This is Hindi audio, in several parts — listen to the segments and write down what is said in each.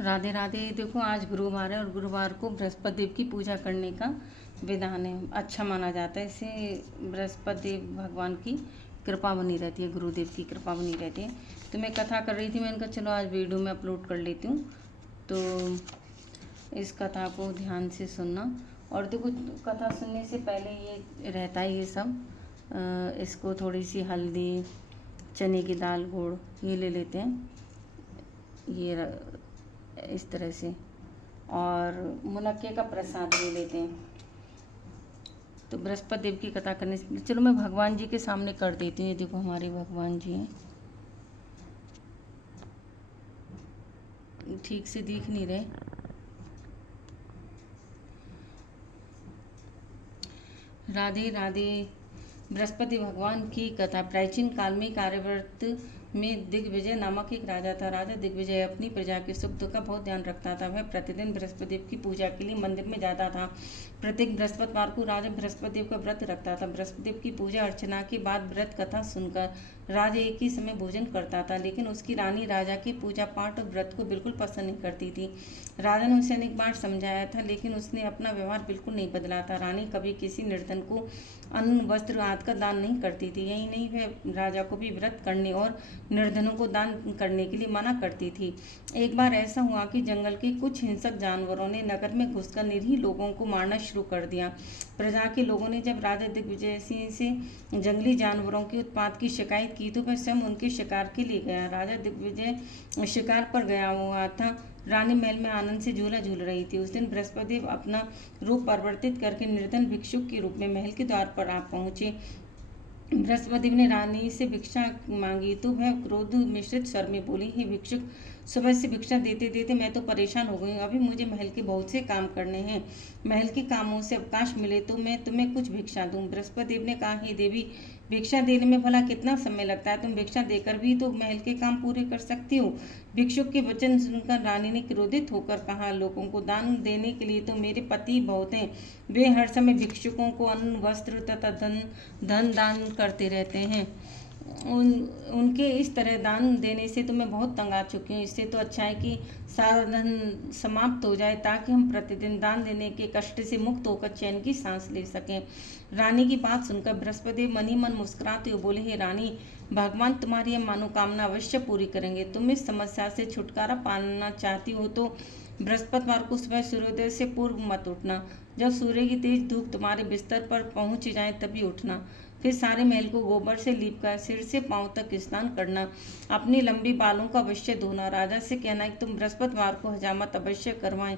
राधे राधे। देखो आज गुरुवार है और गुरुवार को बृहस्पति देव की पूजा करने का विधान है, अच्छा माना जाता है। इससे बृहस्पति देव भगवान की कृपा बनी रहती है, गुरुदेव की कृपा बनी रहती है। तो मैं कथा कर रही थी, मैंने कहा चलो आज वीडियो में अपलोड कर लेती हूँ। तो इस कथा को ध्यान से सुनना। और देखो कथा सुनने से पहले ये रहता है, ये सब इसको थोड़ी सी हल्दी, चने की दाल, गुड़ ये ले लेते हैं, ये इस तरह से, और मुनक्के का प्रसाद ले लेते हैं। तो बृहस्पति देव की कथा करने से चलो मैं भगवान जी के सामने कर देती हूँ। ये देखो हमारे भगवान जी हैं, ठीक से दिख नहीं रहे। राधे राधे। बृहस्पति भगवान की कथा। प्राचीन काल में कार्यव्रत में दिग्विजय नामक एक राजा था। राजा दिग्विजय अपनी प्रजा के सुख दुख का बहुत ध्यान रखता था। वह प्रतिदिन बृहस्पति देव की पूजा के लिए मंदिर में जाता था। प्रत्येक बृहस्पतिवार को राजा बृहस्पति देव का व्रत रखता था। बृहस्पति देव की पूजा अर्चना के बाद व्रत कथा सुनकर राजा एक ही समय भोजन करता था, लेकिन उसकी रानी राजा के पूजा पाठ और व्रत को बिल्कुल पसंद नहीं करती थी। राजा ने उसे अनेक बार समझाया था, लेकिन उसने अपना व्यवहार बिल्कुल नहीं बदला था। रानी कभी किसी निर्धन को अन्न, वस्त्र आदि का दान नहीं करती थी। यही नहीं, वह राजा को भी व्रत करने और निर्धनों को दान करने के लिए मना करती थी। एक बार ऐसा हुआ कि जंगल के कुछ हिंसक जानवरों ने नगर में घुसकर निरीह लोगों को मारना शुरू कर दिया। प्रजा के लोगों ने जब राजा दिग्विजय सिंह से जंगली जानवरों के उत्पात की शिकायत की तो वह स्वयं उनके शिकार के लिए गया। राजा दिग्विजय शिकार पर गया हुआ था। रानी महल में आनंद से झूला झूल रही थी। उस दिन बृहस्पति देव अपना रूप परिवर्तित करके निर्धन भिक्षुक के रूप में महल के द्वार पर आ पहुंचे। बृहस्पति देव ने रानी से भिक्षा मांगी तो वह क्रोध मिश्रित स्वर में बोली, हे भिक्षुक, सुबह से भिक्षा देते देते मैं तो परेशान हो गई हूँ। अभी मुझे महल के बहुत से काम करने हैं। महल के कामों से अवकाश मिले तो मैं तुम्हें कुछ भिक्षा दूं। बृहस्पति देव ने कहा, हे देवी, भिक्षा देने में भला कितना समय लगता है? तुम भिक्षा देकर भी तो महल के काम पूरे कर सकती हो। भिक्षुक के वचन सुनकर रानी ने क्रोधित होकर कहा, लोगों को दान देने के लिए तो मेरे पति बहुत हैं। वे हर समय भिक्षुकों को अन्न, वस्त्र तथा धन दान करते रहते हैं। उनके इस तरह दान देने से तो मैं बहुत तंग आ चुकी हूँ। इससे तो अच्छा है कि सारा धन समाप्त हो जाए, ताकि हम प्रतिदिन दान देने के कष्ट से मुक्त होकर चैन की सांस ले सकें। रानी की बात सुनकर बृहस्पति देव मन ही मन मुस्कुराते हुए बोले, हे रानी, भगवान तुम्हारी यह मनोकामना अवश्य पूरी करेंगे। तुम इस समस्या से छुटकारा पाना चाहती हो तो बृहस्पतिवार को सुबह सूर्योदय से पूर्व मत उठना। जब सूर्य की तेज धूप तुम्हारे बिस्तर पर पहुंच जाए तभी उठना। फिर सारे महल को गोबर से लीपकर सिर से पांव तक स्नान करना। अपनी लंबी बालों को अवश्य धोना। राजा से कहना कि तुम बृहस्पतिवार को हजामत अवश्य करवाएं।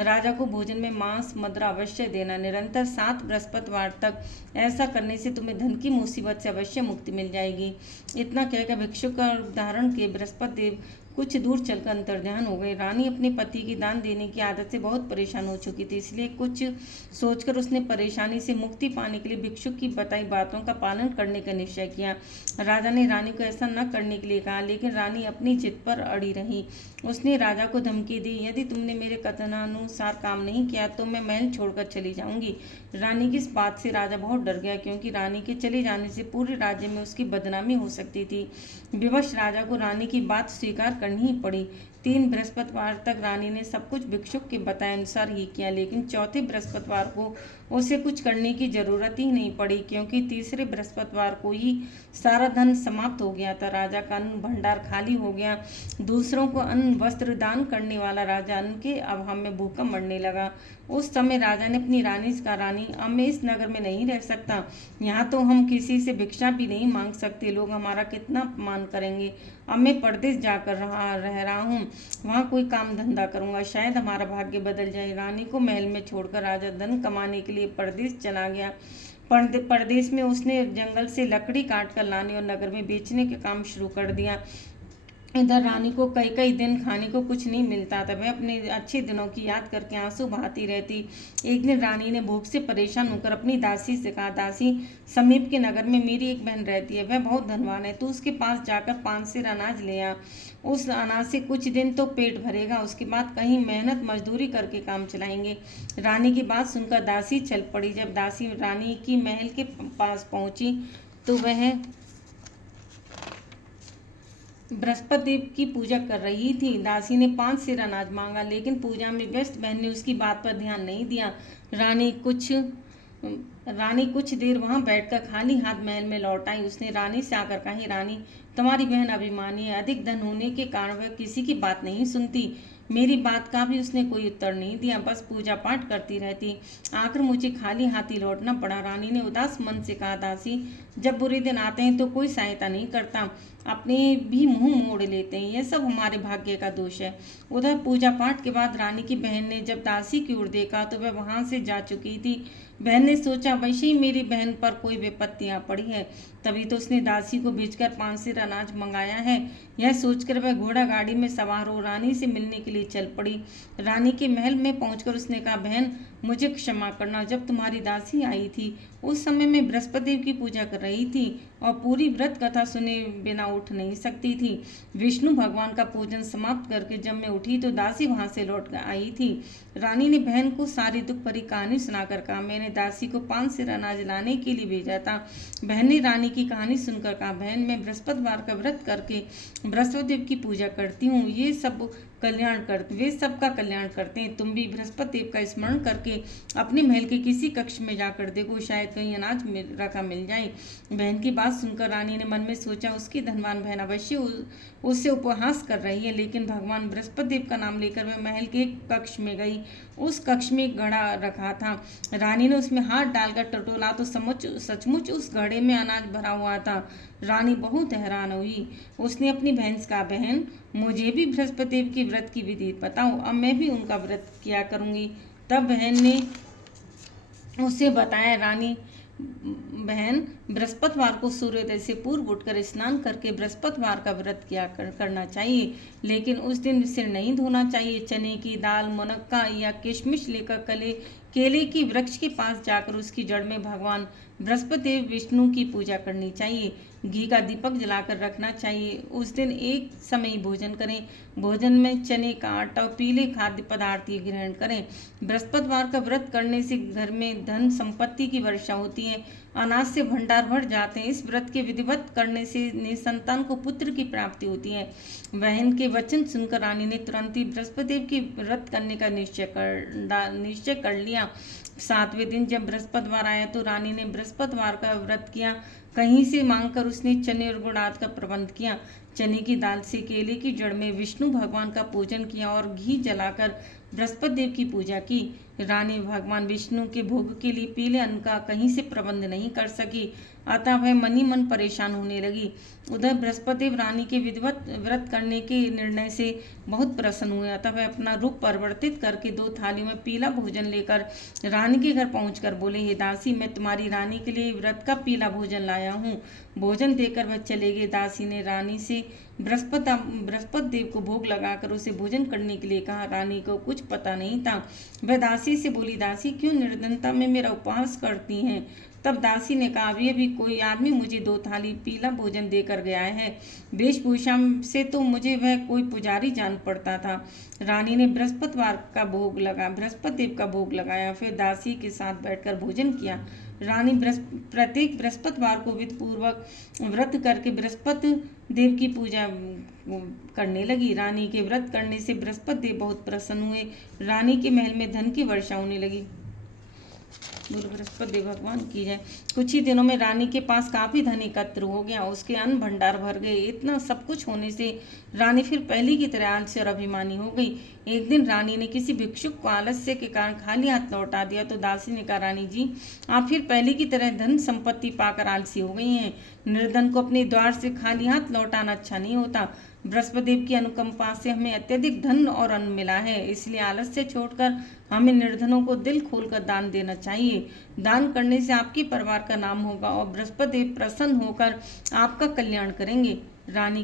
राजा को भोजन में मांस मदिरा अवश्य देना। निरंतर 7 बृहस्पतिवार तक ऐसा करने से तुम्हें धन की मुसीबत से अवश्य मुक्ति मिल जाएगी। इतना कहकर भिक्षुक का उदाहरण के बृहस्पति देव कुछ दूर चलकर अंतर्ध्यान हो गए। रानी अपने पति की दान देने की आदत से बहुत परेशान हो चुकी थी, इसलिए कुछ सोचकर उसने परेशानी से मुक्ति पाने के लिए भिक्षुक की बताई बातों का पालन करने का निश्चय किया। राजा ने रानी को ऐसा न करने के लिए कहा, लेकिन रानी अपनी जिद पर अड़ी रही। उसने राजा को धमकी दी, यदि तुमने मेरे कथनानुसार काम नहीं किया तो मैं महल छोड़कर चली जाऊंगी। रानी की इस बात से राजा बहुत डर गया, क्योंकि रानी के चले जाने से पूरे राज्य में उसकी बदनामी हो सकती थी। विवश राजा को रानी की बात स्वीकार करनी ही पड़ी। 3 बृहस्पतिवार तक रानी ने सब कुछ भिक्षुक के बताए अनुसार ही किया, लेकिन चौथे बृहस्पतिवार को उसे कुछ करने की जरूरत ही नहीं पड़ी, क्योंकि तीसरे बृहस्पतिवार को ही सारा धन समाप्त हो गया था। राजा का अन्न भंडार खाली हो गया। दूसरों को अन्न वस्त्र दान करने वाला राजा अन्न के अभाव में भूखा मरने लगा। उस समय राजा ने अपनी रानी से कहा, रानी, अब मैं इस नगर में नहीं रह सकता। यहाँ तो हम किसी से भिक्षा भी नहीं मांग सकते, लोग हमारा कितना अपमान करेंगे। अब मैं परदेश जाकर रह रहा हूँ, वहाँ कोई काम धंधा करूँगा, शायद हमारा भाग्य बदल जाए। रानी को महल में छोड़कर राजा धन कमाने के लिए परदेश चला गया। परदेश में उसने जंगल से लकड़ी काट कर लाने और नगर में बेचने का काम शुरू कर दिया। इधर रानी को कई कई दिन खाने को कुछ नहीं मिलता था। वह अपने अच्छे दिनों की याद करके आंसू बहाती रहती। एक दिन रानी ने भूख से परेशान होकर अपनी दासी से कहा, दासी, समीप के नगर में मेरी एक बहन रहती है, वह बहुत धनवान है, तो उसके पास जाकर 5 सेर अनाज ले आ। उस अनाज से कुछ दिन तो पेट भरेगा, उसके बाद कहीं मेहनत मजदूरी करके काम चलाएंगे। रानी की बात सुनकर दासी चल पड़ी। जब दासी रानी की महल के पास पहुंची तो वह बृहस्पति देव की पूजा कर रही थी। दासी ने 5 सेर अनाज मांगा, लेकिन पूजा में व्यस्त बहन ने उसकी बात पर ध्यान नहीं दिया। रानी कुछ देर वहां बैठकर खाली हाथ महल में लौट आई। उसने रानी से आकर कही, रानी, तुम्हारी बहन अभिमानी है। अधिक धन होने के कारण वह किसी की बात नहीं सुनती। मेरी बात का भी उसने कोई उत्तर नहीं दिया, बस पूजा पाठ करती रहती। आखिर मुझे खाली हाथी लौटना पड़ा। रानी ने उदास मन से कहा, दासी, जब बुरे दिन आते हैं तो कोई सहायता नहीं करता, अपने भी मुंह मोड़ लेते हैं। यह सब हमारे भाग्य का दोष है। उधर पूजा पाठ के बाद रानी की बहन ने जब दासी की ओर देखा तो वह वहां से जा चुकी थी। बहन ने सोचा, वैसे ही मेरी बहन पर कोई विपत्ति आ पड़ी है, तभी तो उसने दासी को भेजकर 5 सेर अनाज मंगाया है। यह सोचकर वह घोड़ा गाड़ी में सवार हो रानी से मिलने के लिए चल पड़ी। रानी के महल में पहुंचकर उसने कहा, बहन, मुझे क्षमा करना। जब तुम्हारी दासी आई थी उस समय मैं बृहस्पति देव की पूजा कर रही थी और पूरी व्रत कथा सुने बिना उठ नहीं सकती थी। विष्णु भगवान का पूजन समाप्त करके जब मैं उठी तो दासी वहां से लौट कर आई थी। रानी ने बहन को सारी दुख भरी कहानी सुनाकर कहा, मैंने दासी को 5 सेर अनाज लाने के लिए भेजा था। बहन ने रानी की कहानी सुनकर कहा, बहन, मैं बृहस्पतिवार का व्रत करके बृहस्पति देव की पूजा करती हूँ। वे सबका कल्याण करते हैं। तुम भी बृहस्पति देव का स्मरण करके अपने महल के किसी कक्ष में जाकर देखो, शायद कहीं अनाज रखा मिल जाए। बहन की बात सुनकर रानी ने मन में सोचा, उसकी धनवान बहन अवश्य उससे उपहास कर रही है। लेकिन भगवान बृहस्पति देव का नाम लेकर वह महल के एक कक्ष में गई। उस कक्ष में एक घड़ा रखा था। रानी ने उसमें हाथ डालकर टटोला तो सचमुच उस घड़े में अनाज भरा हुआ था। रानी बहुत हैरान हुई। उसने अपनी बहन से कहा, बहन, मुझे भी बृहस्पति देव की व्रत की विधि बताओ, अब मैं भी उनका व्रत किया करूंगी। तब बहन ने उसे बताया, रानी, बहन, बृहस्पतिवार को सूर्योदय से पूर्व उठकर स्नान करके बृहस्पतिवार का व्रत करना चाहिए, लेकिन उस दिन सिर नहीं धोना चाहिए। चने की दाल, मुनक्का या किशमिश लेकर केले की वृक्ष के पास जाकर उसकी जड़ में भगवान बृहस्पति देव विष्णु की पूजा करनी चाहिए। घी का दीपक जलाकर रखना चाहिए। उस दिन एक समय ही भोजन करें। भोजन में चने का आटा और पीले खाद्य पदार्थ ग्रहण करें। बृहस्पतिवार का व्रत करने से घर में धन संपत्ति की वर्षा होती है, अनाज से भंडार भर जाते हैं। इस व्रत के विधिवत करने से निसंतान को पुत्र की प्राप्ति होती है। बहन के वचन सुनकर रानी ने तुरंत ही बृहस्पति देव की व्रत करने का निश्चय कर लिया। 7वें दिन जब बृहस्पतिवार आया तो रानी ने बृहस्पतिवार का व्रत किया। कहीं से मांगकर उसने चने और गुड़ आदि का प्रबंध किया। चने की दाल से केले की जड़ में विष्णु भगवान का पूजन किया और घी जलाकर बृहस्पति देव की पूजा की। रानी भगवान विष्णु के भोग के लिए पीले अन्न का कहीं से प्रबंध नहीं कर सकी, अतः वह मन ही मन परेशान होने लगी। उधर बृहस्पति देव रानी के विधिवत व्रत करने के निर्णय से बहुत प्रसन्न हुए, अतः वह अपना रूप परिवर्तित करके 2 थालियों में पीला भोजन लेकर रानी के घर पहुंचकर बोले, हे दासी, मैं तुम्हारी रानी के लिए व्रत का पीला भोजन लाया हूँ। भोजन देकर वह चले गए। दासी ने रानी से बृहस्पति देव को भोग लगाकर उसे भोजन करने के लिए कहा। रानी को कुछ पता नहीं था। वह दासी से बोली, दासी, क्यों निर्धनता में मेरा उपहास करती हैं? तब दासी ने कहा, अभी कोई आदमी मुझे 2 थाली पीला भोजन देकर गया है। वेशभूषा से तो मुझे वह कोई पुजारी जान पड़ता था। रानी ने बृहस्पति देव का भोग लगाया, फिर दासी के साथ बैठकर भोजन किया। रानी प्रत्येक बृहस्पतिवार को विधि पूर्वक व्रत करके बृहस्पति देव की पूजा करने लगी। रानी के व्रत करने से बृहस्पति देव बहुत प्रसन्न हुए। रानी के महल में धन की वर्षा होने लगी। बोलो बृहस्पति देव भगवान की जय। कुछ ही दिनों में रानी के पास काफी धन एकत्र हो गया। उसके अन्न भंडार भर गए। इतना सब कुछ होने से रानी फिर पहले की तरह आलसी और अभिमानी हो गई। एक दिन रानी ने किसी भिक्षुक को आलस्य के कारण खाली हाथ लौटा दिया तो दासी ने कहा, रानी जी, आप फिर पहले की तरह धन संपत्ति पाकर आलसी हो गई हैं। निर्धन को अपने द्वार से खाली हाथ लौटाना अच्छा नहीं होता। बृहस्पति देव की अनुकंपा से हमें अत्यधिक धन और अन्न मिला है, इसलिए आलस्य छोड़कर हमें निर्धनों को दिल खोलकर दान देना चाहिए। दान करने से आपके परिवार का नाम होगा और बृहस्पति देव प्रसन्न होकर आपका कल्याण करेंगे। दासी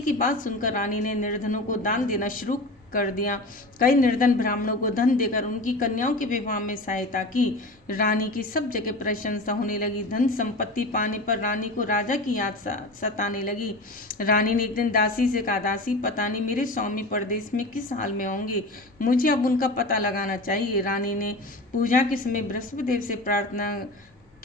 की बात सुनकर रानी ने निर्धनों को दान देना शुरू कर दिया। कई निर्धन ब्राह्मणों को धन देकर उनकी कन्याओं के विवाह में सहायता की। रानी की सब जगह प्रशंसा होने लगी। धन संपत्ति पाने पर रानी को राजा की याद सताने लगी। रानी ने एक दिन दासी से कहा, दासी, पता नहीं मेरे स्वामी परदेश में किस हाल में होंगे, मुझे अब उनका पता लगाना चाहिए। रानी ने पूजा के समय बृहस्पति देव से प्रार्थना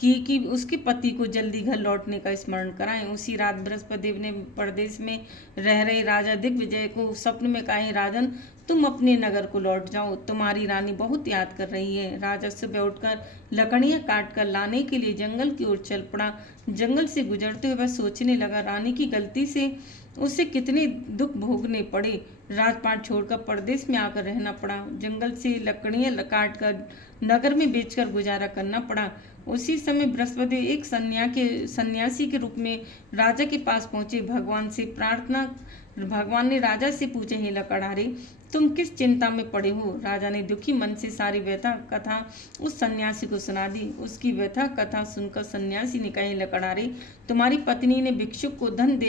कि उसके पति को जल्दी घर लौटने का स्मरण कराएं। उसी रात बृहस्पति देव ने प्रदेश में रह रहे राजा दिग्विजय को स्वप्न में कहा, "हे राजन, तुम अपने नगर को लौट जाओ, तुम्हारी रानी बहुत याद कर रही है।" राजा सुबह उठकर लकड़ियां काट कर लाने के लिए जंगल की ओर चल पड़ा। जंगल से गुजरते हुए वह सोचने लगा, रानी की गलती से उसे कितने दुख भोगने पड़े। राजपाट छोड़कर परदेश में आकर रहना पड़ा, जंगल से लकड़ियां काट कर नगर में बेचकर गुजारा करना पड़ा। उसी समय बृहस्पति एक सन्यासी के रूप में राजा के पास पहुंचे। भगवान ने राजा से पूछे, "हे लकड़हारे, तुम किस चिंता में पड़े हो?" राजा ने दुखी मन से सारी व्यथा कथा उस सन्यासी को सुना दी। उसकी व्यथा कथा सुनकर सन्यासी ने कहा, "हे लकड़हारे, तुम्हारी पत्नी ने भिक्षुक को धन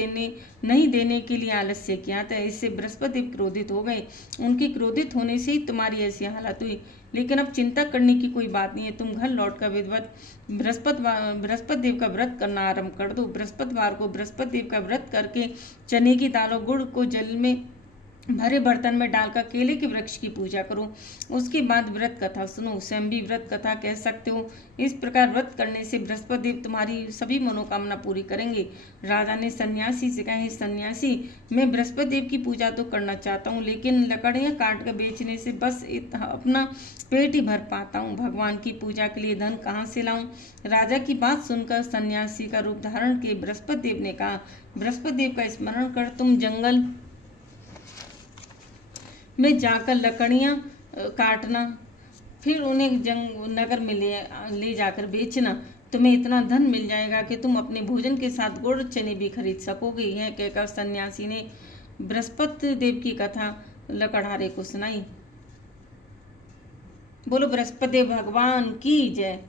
नहीं देने के लिए आलस्य किया था, इससे बृहस्पति क्रोधित हो गए। उनके क्रोधित होने से ही तुम्हारी ऐसी हालत हुई। लेकिन अब चिंता करने की कोई बात नहीं है। तुम घर लौटकर विधिवत बृहस्पति देव का व्रत करना आरंभ कर दो। बृहस्पतिवार को बृहस्पति देव का व्रत करके चने की दाल और गुड़ को जल में भरे बर्तन में डालकर केले के वृक्ष की पूजा करो। उसके बाद व्रत कथा सुनो, स्वयं भी व्रत कथा कह सकते हो। इस प्रकार व्रत करने से बृहस्पति देव तुम्हारी सभी मनोकामना पूरी करेंगे। राजा ने सन्यासी से कहा, "हे सन्यासी, मैं बृहस्पति देव की पूजा तो करना चाहता हूँ, लेकिन लकड़ियाँ काट कर बेचने से बस अपना पेट ही भर पाता हूँ। भगवान की पूजा के लिए धन कहाँ से लाऊं?" राजा की बात सुनकर सन्यासी का रूप धारण किए बृहस्पति देव ने कहा, "बृहस्पति देव का स्मरण कर तुम जंगल में जाकर लकड़ियां काटना, फिर उन्हें नगर में ले जाकर बेचना। तुम्हें इतना धन मिल जाएगा कि तुम अपने भोजन के साथ गुड़ चने भी खरीद सकोगे।" यह कहकर सन्यासी ने बृहस्पति देव की कथा लकड़हारे को सुनाई। बोलो बृहस्पति देव भगवान की जय।